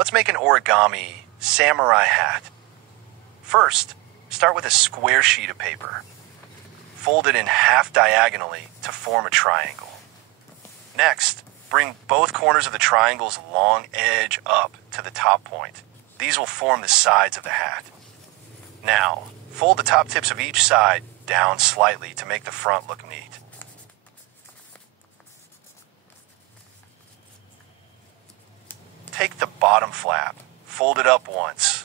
Let's make an origami samurai hat. First, start with a square sheet of paper. Fold it in half diagonally to form a triangle. Next, bring both corners of the triangle's long edge up to the top point. These will form the sides of the hat. Now, fold the top tips of each side down slightly to make the front look neat. Take the bottom flap, fold it up once.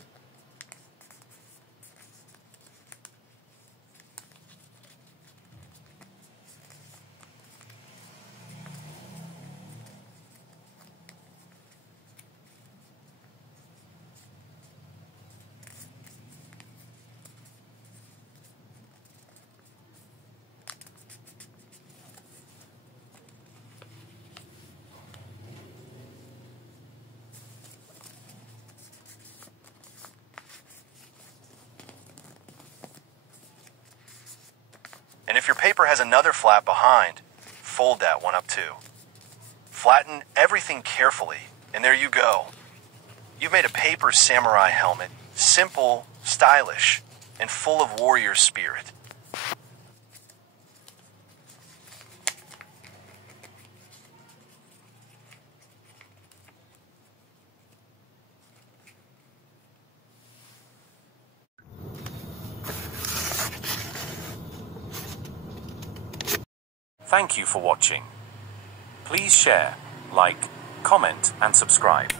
And if your paper has another flap behind, fold that one up too. Flatten everything carefully, and there you go. You've made a paper samurai helmet, simple, stylish, and full of warrior spirit. Thank you for watching. Please share, like, comment, and subscribe.